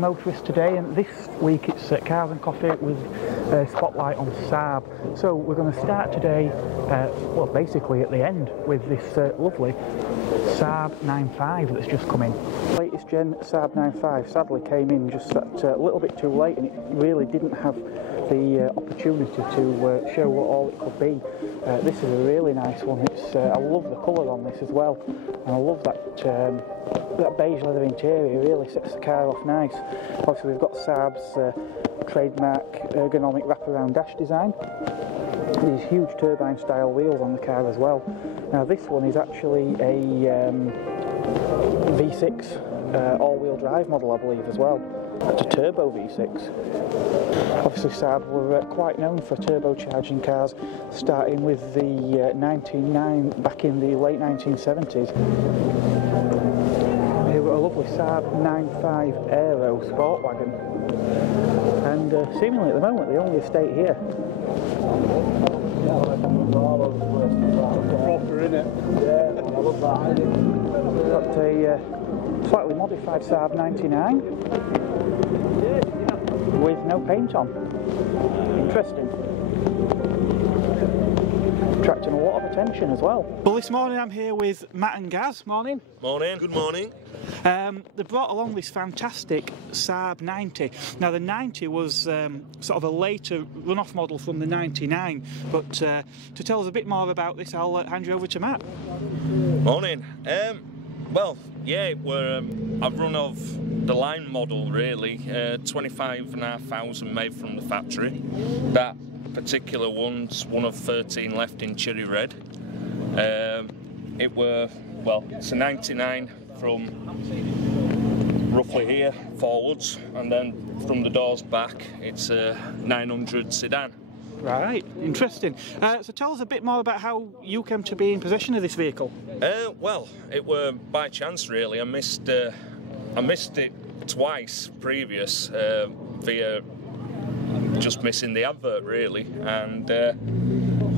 the Motorist today, and this week it's Cars and Coffee with a spotlight on SAAB. So we're going to start today, well basically at the end, with this lovely SAAB 95 that's just come in. Latest gen SAAB 95 sadly came in just a little bit too late, and it really didn't have the opportunity to show what all it could be. This is a really nice one. I love the colour on this as well, and I love that beige leather interior. It really sets the car off nice. Obviously we've got SAAB's trademark ergonomic wraparound dash design. These huge turbine style wheels on the car as well. Now this one is actually a V6 all-wheel drive model, I believe, as well. It's a turbo V6. Obviously SAAB were quite known for turbocharging cars, starting with the 99 back in the late 1970s. Here we've got a lovely SAAB 95 Aero sport wagon, and seemingly at the moment the only estate here. Proper, innit? Yeah, I love that. Got a slightly modified SAAB 99 with no paint on. Interesting. Attracting a lot of attention as well. Well, this morning I'm here with Matt and Gaz. Morning. Morning. Good morning. They brought along this fantastic SAAB 90. Now the 90 was sort of a later run-off model from the 99, but to tell us a bit more about this, I'll hand you over to Matt. Morning. Well, yeah, we're a run of the line model really, 25,500 made from the factory. That particular one's one of 13 left in cherry red. It's a 99 from roughly here forwards, and then from the doors back it's a 900 sedan. Right, interesting. So tell us a bit more about how you came to be in possession of this vehicle. Well, it were by chance really. I missed it twice previous via just missing the advert really, and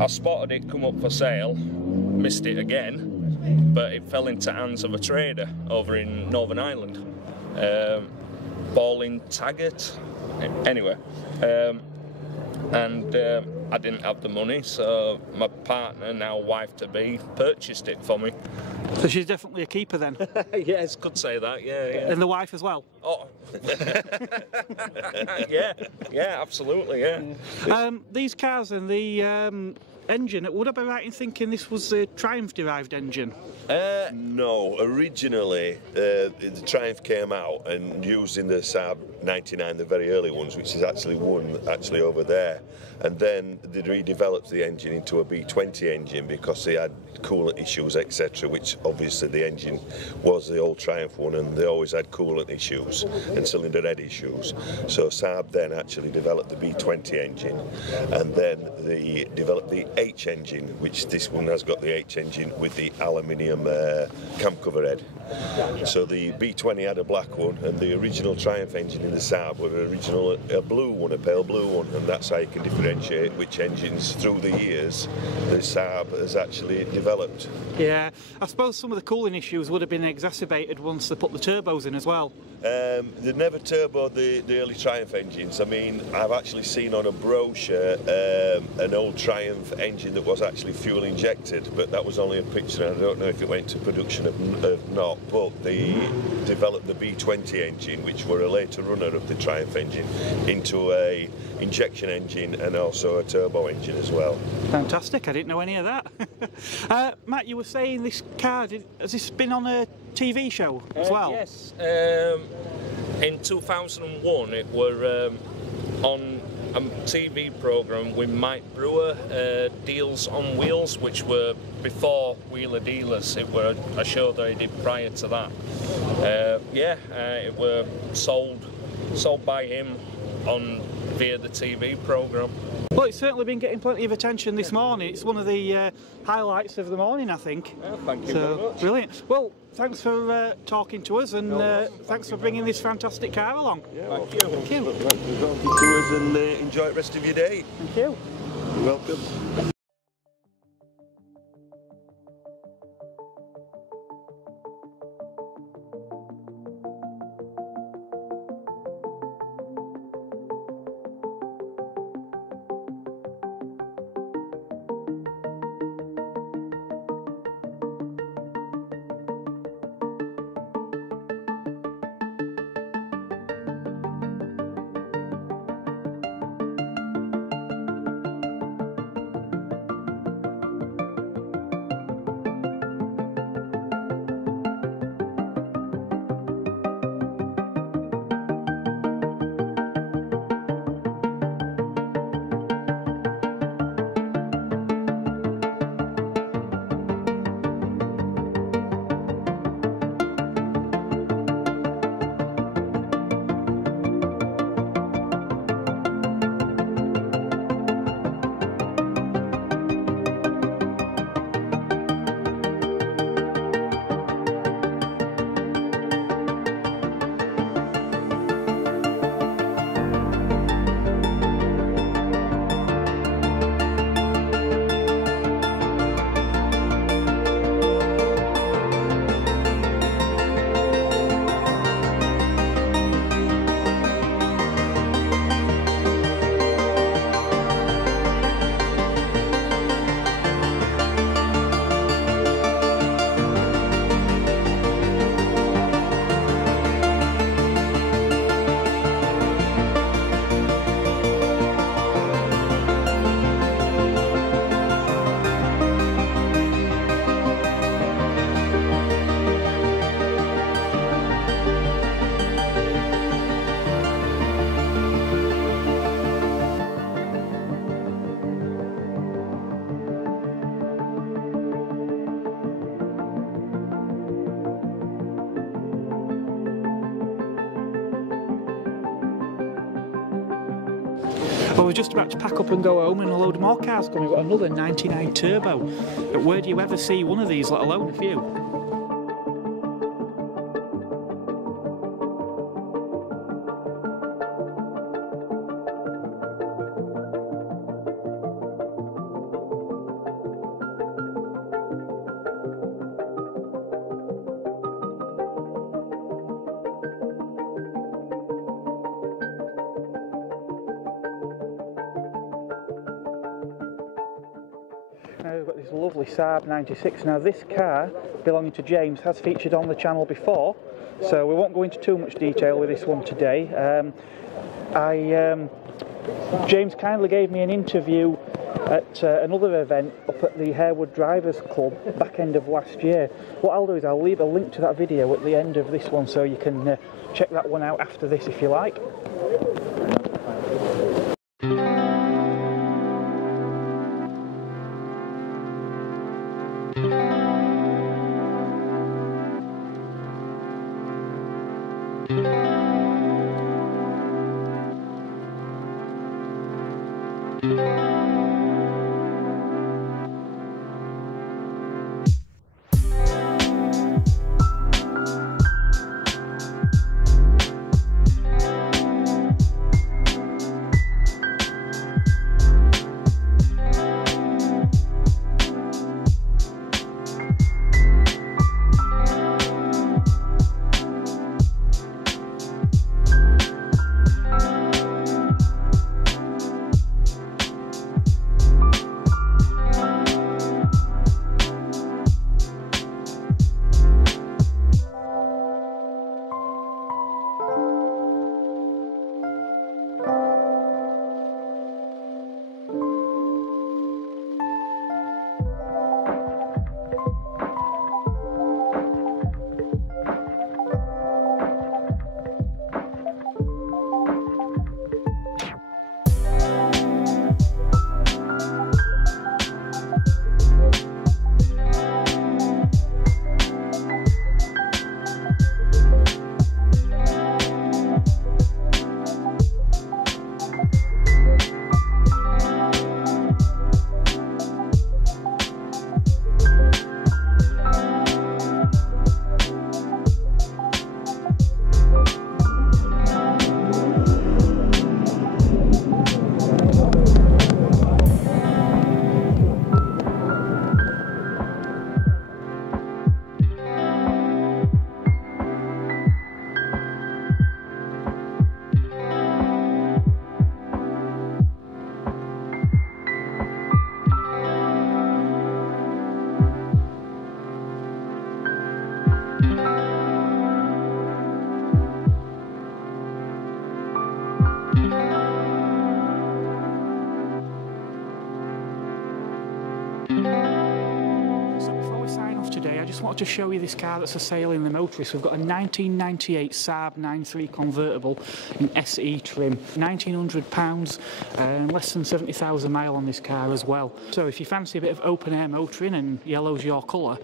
I spotted it come up for sale, missed it again, but it fell into hands of a trader over in Northern Ireland, Ballin Taggart. Anyway, and I didn't have the money, so my partner, now wife-to-be, purchased it for me. So she's definitely a keeper then? Yes, could say that, yeah. And the wife as well? Oh, yeah, absolutely, yeah. These cars and the engine, would I be right in thinking this was a Triumph-derived engine? No, originally the Triumph came out and used in the SAAB 99, the very early ones, which is actually one over there, and then they redeveloped the engine into a B20 engine because they had coolant issues, etc., which obviously the engine was the old Triumph one, and they always had coolant issues and cylinder head issues. So SAAB then actually developed the B20 engine, and then they developed the H engine, which this one has got the H engine with the aluminium cam cover head. So the B20 had a black one, and the original Triumph engine in the SAAB were a blue one, a pale blue one, and that's how you can differentiate which engines through the years the SAAB has actually developed. Yeah, I suppose some of the cooling issues would have been exacerbated once they put the turbos in as well. They never turboed the early Triumph engines. I mean, I've actually seen on a brochure an old Triumph engine that was actually fuel injected, but that was only a picture, and I don't know if it went to production of not. But they developed the B20 engine, which were a later runner of the Triumph engine, into a injection engine and also a turbo engine as well. Fantastic, I didn't know any of that. Matt, you were saying this car, has this been on a TV show as well? Yes, in 2001 it were on a TV programme with Mike Brewer, Deals on Wheels, which were before Wheeler Dealers. It were a show that I did prior to that. It were sold by him via the TV programme. Well, it's certainly been getting plenty of attention this morning. It's one of the highlights of the morning, I think. Thank you very much. Brilliant. Well, thanks for talking to us, and thanks for bringing this fantastic car along. Yeah, Thank you. Thank you. Talking to us, and enjoy the rest of your day. Thank you. You're welcome. Well, we're just about to pack up and go home, and a load of more cars coming. We've got another 99 Turbo. But where do you ever see one of these, let alone a few? Now we've got this lovely SAAB 96. Now this car, belonging to James, has featured on the channel before, so we won't go into too much detail with this one today. James kindly gave me an interview at another event up at the Harewood Drivers Club back end of last year. What I'll do is I'll leave a link to that video at the end of this one, so you can check that one out after this if you like. I just wanted to show you this car that's for sale in the Motorist. We've got a 1998 SAAB 93 convertible in SE trim, £1,900 and less than 70,000 miles on this car as well. So if you fancy a bit of open air motoring and yellow's your colour,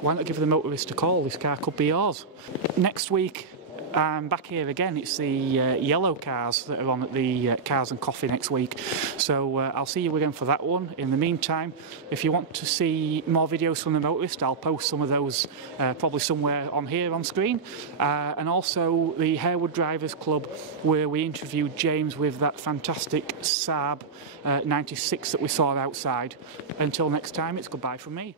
why not give the Motorist a call? This car could be yours. Next week, back here again, it's the yellow cars that are on at the Cars and Coffee next week, so I'll see you again for that one. In the meantime, if you want to see more videos from the Motorist, I'll post some of those probably somewhere on here on screen, and also the Harewood Drivers Club, where we interviewed James with that fantastic SAAB 96 that we saw outside. Until next time, it's goodbye from me.